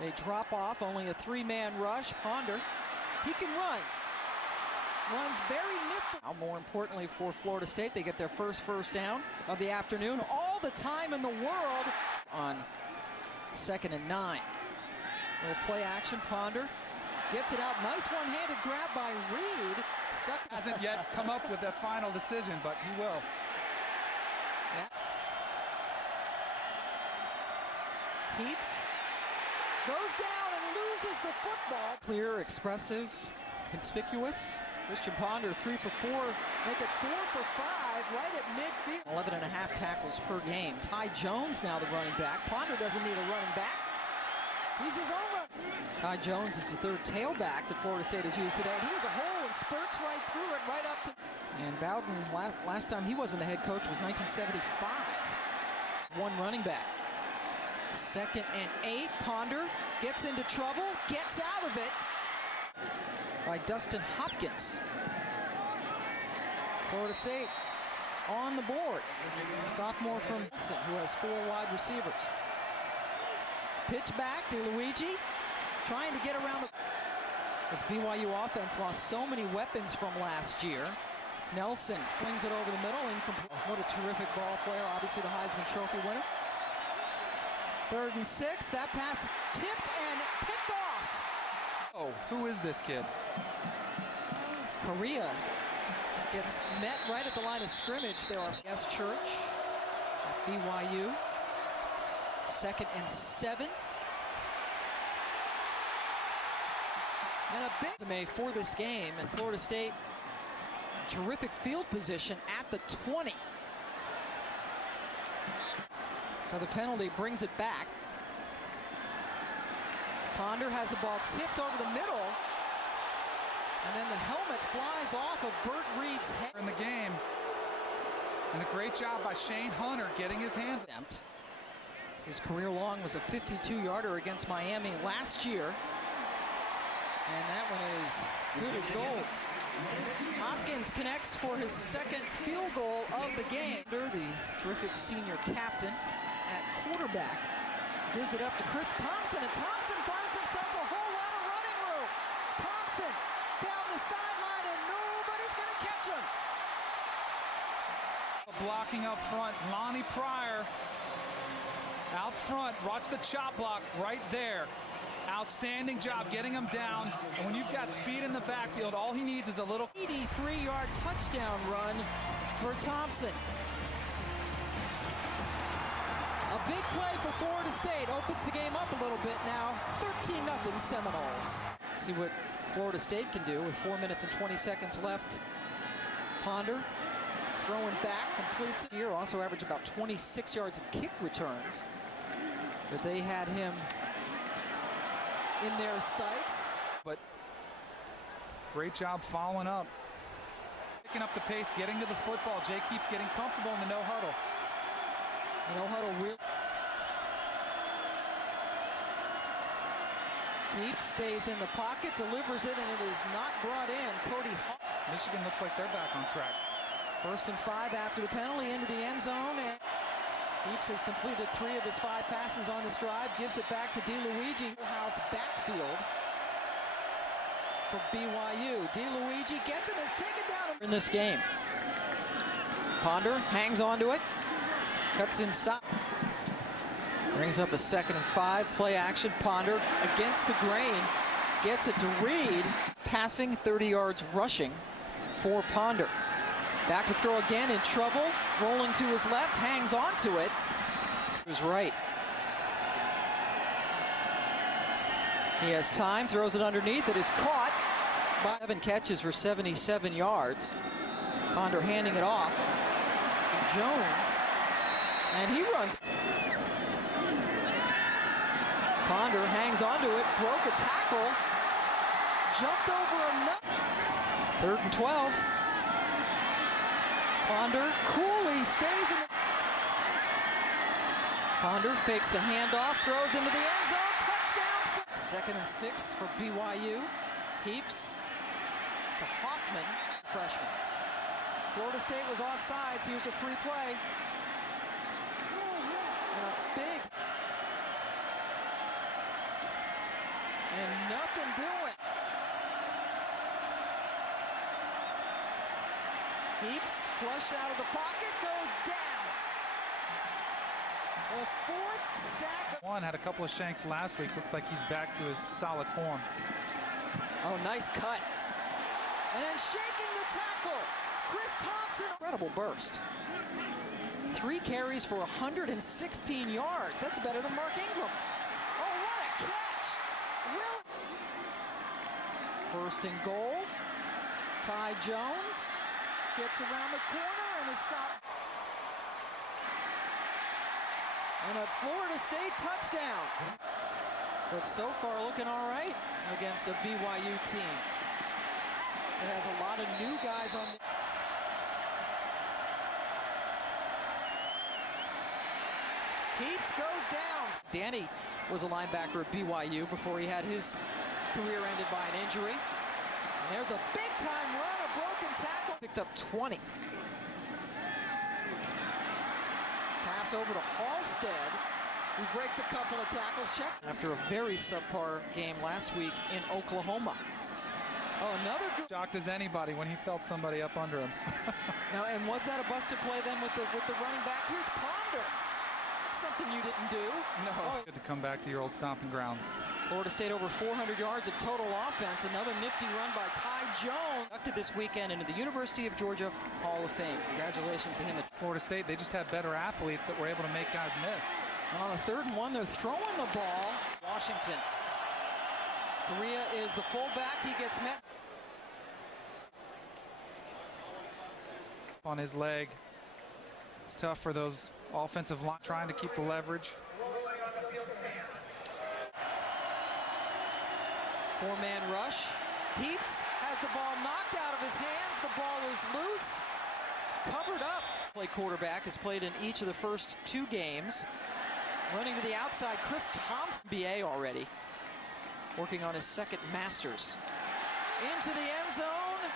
They drop off, only a three-man rush. Ponder, he can run. Runs very nifty. Now, more importantly for Florida State, they get their first down of the afternoon. All the time in the world on 2nd and 9. Little play action, Ponder gets it out. Nice one-handed grab by Reed. Stuck. Hasn't yet come up with that final decision, but he will. Yeah. Heaps goes down and loses the football. Clear, expressive, conspicuous. Christian Ponder 3 for 4, make it 4 for 5 right at midfield. 11.5 tackles per game. Ty Jones now the running back. Ponder doesn't need a running back. He's his own runner. Ty Jones is the third tailback that Florida State has used today. And he has a hole and spurts right through it, right up to. And Bowden, last time he wasn't the head coach was 1975. One running back. 2nd and 8. Ponder gets into trouble, gets out of it by Dustin Hopkins. Florida State on the board. A sophomore from Wilson who has 4 wide receivers. Pitch back to Luigi, trying to get around the. This BYU offense lost so many weapons from last year. Nelson flings it over the middle, incomplete. What a terrific ball player, obviously the Heisman Trophy winner. 3rd and 6, that pass tipped and picked off. Oh, who is this kid? Correa gets met right at the line of scrimmage. There are S. Church at BYU. 2nd and 7. And a big resume for this game, and Florida State, terrific field position at the 20. So the penalty brings it back. Ponder has the ball tipped over the middle, and then the helmet flies off of Burt Reed's head. In the game, and a great job by Shane Hunter getting his hands. His career long was a 52-yarder against Miami last year, and that one is good as gold. Hopkins connects for his 2nd field goal of the game. The terrific senior captain at quarterback gives it up to Chris Thompson, and Thompson finds himself a whole lot of running room. Thompson down the sideline, and nobody's going to catch him. Blocking up front, Lonnie Pryor out front. Watch the chop block right there. Outstanding job getting him down. And when you've got speed in the backfield, all he needs is a little 83-yard touchdown run for Thompson. A big play for Florida State. Opens the game up a little bit now. 13-0 Seminoles. See what Florida State can do with 4 minutes and 20 seconds left. Ponder throwing back, completes it here. Also averaged about 26 yards of kick returns. But they had him in their sights. But great job following up. Picking up the pace, getting to the football. Jay keeps getting comfortable in the no huddle. No huddle real. Heaps stays in the pocket, delivers it, and it is not brought in. Cody Hall. Michigan looks like they're back on track. 1st and 5 after the penalty, into the end zone, and Heaps has completed 3 of his 5 passes on this drive. Gives it back to DeLuigi. House backfield for BYU. DeLuigi gets it and is taken down in this game. Ponder hangs on to it. Cuts inside. Brings up a 2nd and 5. Play action. Ponder against the grain. Gets it to Reed. Passing, 30 yards rushing for Ponder. Back to throw again, in trouble. Rolling to his left. Hangs on to it. To his right. He has time. Throws it underneath. It is caught by 7 catches for 77 yards. Ponder handing it off. Jones. And he runs. Ponder hangs onto it, broke a tackle, jumped over another. 3rd and 12. Ponder coolly stays in the. Ponder fakes the handoff, throws into the end zone, touchdown. 2nd and 6 for BYU. Heaps to Hoffman, freshman. Florida State was offsides. Here's a free play. And a big Flush out of the pocket, goes down. The fourth sack. One had a couple of shanks last week. Looks like he's back to his solid form. Oh, nice cut. And then shaking the tackle, Chris Thompson. Incredible burst. 3 carries for 116 yards. That's better than Mark Ingram. Oh, what a catch. First and goal. Ty Jones gets around the corner and is stopped. And a Florida State touchdown. But so far looking all right against a BYU team. It has a lot of new guys on the... Heaps goes down. Danny was a linebacker at BYU before he had his career ended by an injury. And there's a big-time run, a broken tackle. Picked up 20. Pass over to Halstead, who breaks a couple of tackles. Check. After a very subpar game last week in Oklahoma. Oh, another good. Shocked as anybody when he felt somebody up under him. Now, and was that a busted play then with the running back? Here's Ponder. That's something you didn't do. No. Oh. Good to come back to your old stomping grounds. Florida State over 400 yards of total offense. Another nifty run by Ty Jones. Inducted this weekend into the University of Georgia Hall of Fame. Congratulations to him. At Florida State, they just had better athletes that were able to make guys miss. On a 3rd and 1, they're throwing the ball. Washington. Correa is the fullback. He gets met. On his leg. It's tough for those offensive line trying to keep the leverage. 4-man rush. Heaps has the ball knocked out of his hands. The ball is loose. Covered up. Play quarterback has played in each of the first 2 games. Running to the outside, Chris Thompson, BA already. Working on his 2nd Masters. Into the end zone.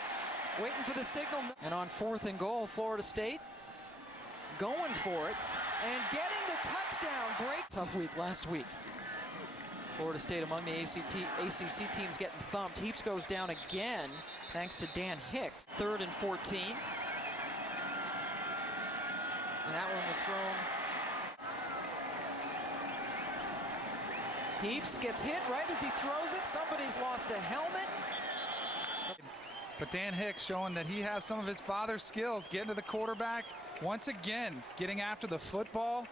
Waiting for the signal. And on 4th and goal, Florida State going for it and getting the touchdown break. Tough week last week. Florida State among the ACC teams getting thumped. Heaps goes down again thanks to Dan Hicks. 3rd and 14. And that one was thrown. Heaps gets hit right as he throws it. Somebody's lost a helmet. But Dan Hicks showing that he has some of his father's skills, getting to the quarterback. Once again, getting after the football.